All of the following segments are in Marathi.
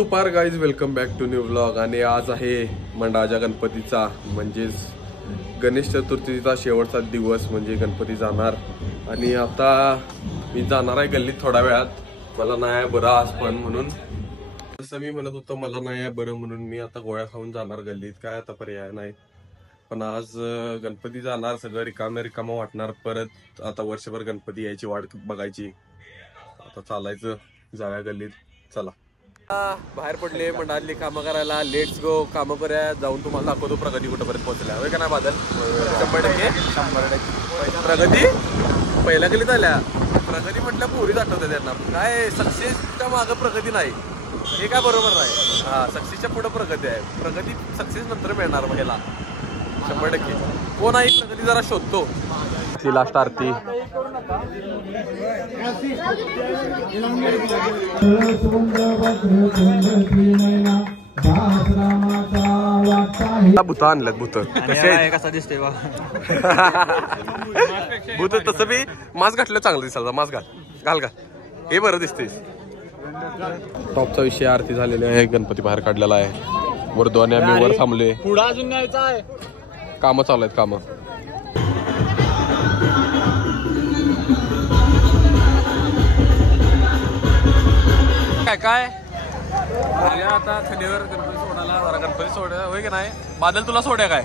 दुपार guys, welcome back to new vlog. आणि आज आहे मंडळाच्या गणपतीचा म्हणजेच गणेश चतुर्थीचा शेवटचा दिवस. म्हणजे गणपती जाणार आणि आता मी जाणार आहे गल्लीत थोड्या वेळात. मला नाही बरं आज पण, म्हणून जसं मी म्हणत होतो मला नाही बरं म्हणून मी आता गोळ्या खाऊन जाणार गल्लीत. काय आता पर्याय नाही. पण आज गणपती जाणार, सगळं रिकामं वाटणार. परत आता वर्षभर गणपती यायची वाट बघायची. आता चालायचं, जाऊया गल्लीत. चला, बाहेर पडले मंडळातली कामं करायला. लेट्स गो, कामं करूया. जाऊन तुम्हाला दाखवतो प्रगती कुठपर्यंत पोहोचल्या. होय का नाही बादल? 100% प्रगती पहिल्या गल्लीत आल्या. प्रगती म्हटल्या पोरीच आठवते त्यांना. काय सक्सेसच्या मागं प्रगती नाही, हे काय बरोबर नाही. हा, सक्सेसच्या पुढे प्रगती आहे. प्रगती सक्सेस नंतर मिळणार महिला 100%. कोण आहे प्रगती जरा शोधतो. ती लास्ट आरती. भूत आणल्यात. भूत कसा दिसतोय बा भूत. तसं बी मास्क घातलं चांगलं दिसायला. मास्क घाल का, हे बरं दिसतेस. टॉपचा विषय आरती झालेली आहे. गणपती बाहेर काढलेला आहे. वरदो आणि आम्ही वर थांबले. पुढे अजून न्यायचं आहे. कामं चालू आहेत, कामं. काय काय आता खंडीवर गणपती सोडायला. जरा गणपती सोडा होय का नाही बादल? तुला सोड्या काय?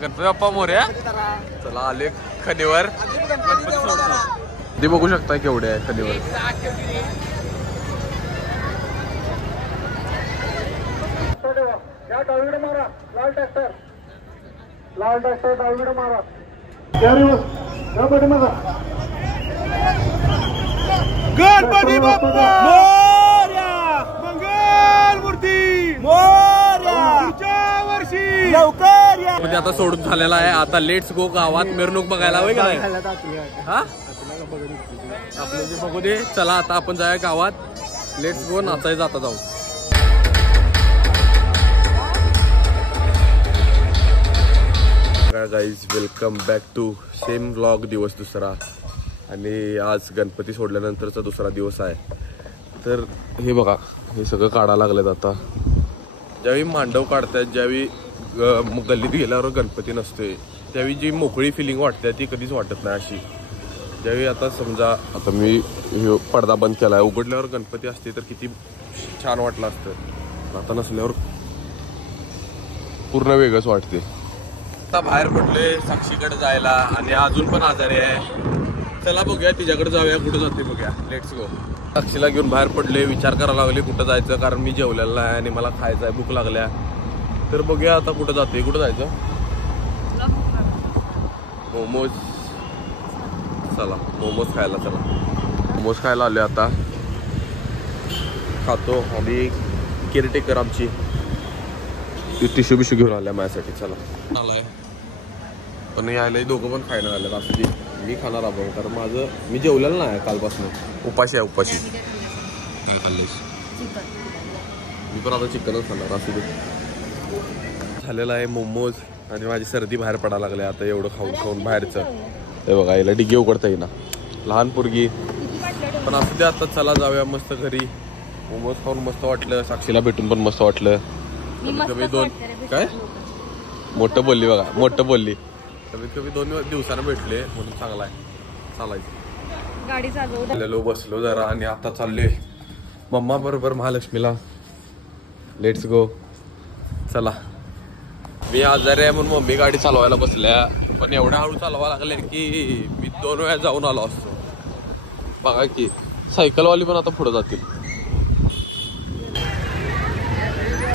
गणपती बाप्पा मोरया. चला आले खंडीवर. गणपती सोडतो. ते बघू शकता केवढे आहे खंडीवर. लाल ट्रॅक्टर डावीकडे मारा. गणपती बाप्पा मोरया. मंगल मूर्ती मोरया. पुढच्या वर्षी लवकर या. म्हणजे आता सोडून झालेला आहे. आता लेट्स गो गावात मिरवणूक बघायला. होय का नाही? हा, आपलं जे बघू दे. चला आता आपण जाऊया गावात. लेट्स गो, नाचायचं आता जाऊ. Guys, welcome back to same vlog. दिवस दुसरा आणि आज गणपती सोडल्यानंतरचा दुसरा दिवस आहे. तर हे बघा, हे सगळं काढायला लागलेत आता. ज्यावेळी मांडव काढतात, ज्यावेळी गल्लीत गेल्यावर गणपती नसते, त्यावेळी जी मोकळी फिलिंग वाटते ती कधीच वाटत नाही अशी. ज्यावेळी आता समजा आता मी पडदा बंद केला आहे, उघडल्यावर गणपती असते तर किती छान वाटलं असतं. आता नसल्यावर पूर्ण वेगळंच वाटते. आता बाहेर पडलोय साक्षीकडे जायला आणि अजून पण आजारी आहे. चला बघूया तिच्याकडे जाऊया. कुठं जाते बघूया. Let's go. साक्षीला घेऊन बाहेर पडले. विचार करायला लागले कुठं जायचं, कारण मी जेवलेला आहे आणि मला खायचं आहे, भूक लागल्या. तर बघूया आता कुठं जाते. कुठं जायचं? मोमोज. चला मोमोज खायला. चला मोमोज खायला आले. आता खातो. आणि केअरटेकर आमची टिश्यू बिश्यू घेऊन आल्या माझ्यासाठी. चला आलाय पण यायला दोघं पण खायला आले. रात्री मी खाणार आपण, कारण माझं मी जेवलेलं नाही कालपासून. उपाशी आहे. उपाशी. काय खाल्लेस? मी पण आता चिकनच खाणार. रात्री झालेलं आहे मोमोज आणि माझी सर्दी बाहेर पडायला लागली आता एवढं खाऊन खाऊन बाहेरचं. हे बघा, याला डिग्गी उघडता येईना. लहान पोरगी पण असू दे. आता चला जाऊया मस्त घरी. मोमोज खाऊन मस्त वाटलं. साक्षीला भेटून पण मस्त वाटलं. कमीत कमी 2 काय मोठं बोलली बघा, मोठं बोलली. कमीत कमी 2 दिवसानं भेटले म्हणून चांगला आहे. चालायचं. गाडी चालवलो, बसलो जरा आणि आता चाललोय मम्मा बरोबर महालक्ष्मीला. Let's go. चला. मी आजारी आहे म्हणून मम्मी गाडी चालवायला बसल्या, पण एवढ्या हळू चालवायला लागले की मी 2 वेळा जाऊन आलो असतो. बघा की सायकलवाली पण आता पुढे जातील.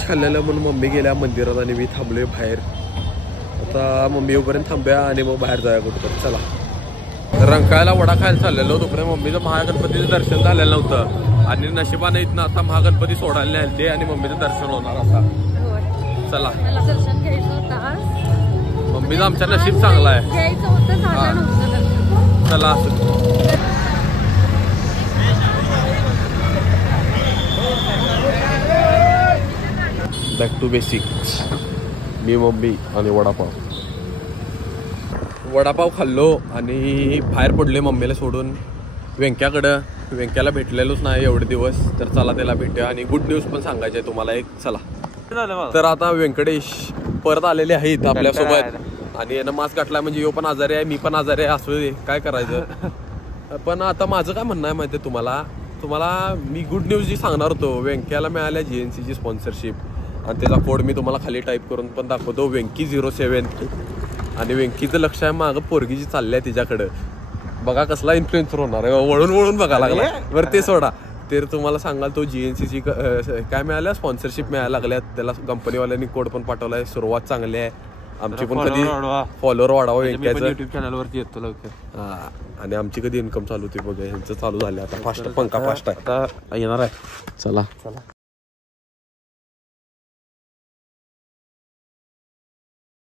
खाल्लेलं म्हणून मम्मी गेल्या मंदिरात आणि मी थांबलोय बाहेर. आता मम्मी येऊपर्यंत थांबूया आणि मग बाहेर जाऊया कुठं. चला. रंकाळ्याला वडा खायला चाललेलो, तोपर्यंत मम्मीचं महागणपतीचं दर्शन झालेलं नव्हतं आणि नशिबाने इथनं आता महागणपती सोडायला आले आणि मम्मीचं दर्शन होणार आता. चला. मम्मीचं आमच्या नशीब चांगला आहे. चला. Back to basics. मी मम्मी आणि वडापाव. वडापाव खाल्लो आणि बाहेर पडले मम्मीला सोडून व्यंक्याकडं. व्यंक्याला भेटलेलोच नाही एवढे दिवस, तर चला त्याला भेटूया आणि गुड न्यूज पण सांगायची आहे तुम्हाला एक. चला तर आता व्यंकटेश परत आलेले आहेत आपल्यासोबत आणि यानं मास्क घातलाय म्हणजे यो पण आजारी आहे, मी पण आजारी आहे, असू दे काय करायचं. पण आता माझं काय म्हणणं आहे माहिती आहे तुम्हाला मी गुड न्यूज जी सांगणार होतो. व्यंक्याला मिळाल्या GNCची स्पॉन्सरशिप आणि त्याचा कोड मी तुम्हाला खाली टाईप करून पण दाखवतो, Venky07. आणि व्यंकीचं लक्ष आहे मागं पोरगी जी चालली आहे तिच्याकडं. बघा कसला इन्फ्लुएन्सर होणार आहे, वळून बघा लागला. बरं ते सोडा, ते तुम्हाला सांगाल तो GNCची काय मिळाल्या स्पॉन्सरशिप मिळायला लागल्यात त्याला. कंपनीवाल्यांनी कोड पण पाठवलाय. सुरुवात चांगली आहे आमची पण. कधी फॉलोअर वाढावा व्यंक्याचं युट्यूब चॅनलवरती येतो लवकर. हा, आणि आमची कधी इन्कम चालू होती बघा, ह्यांचं चालू झालं आता फास्ट. पंखा फास्ट आहे आता येणार आहे. चला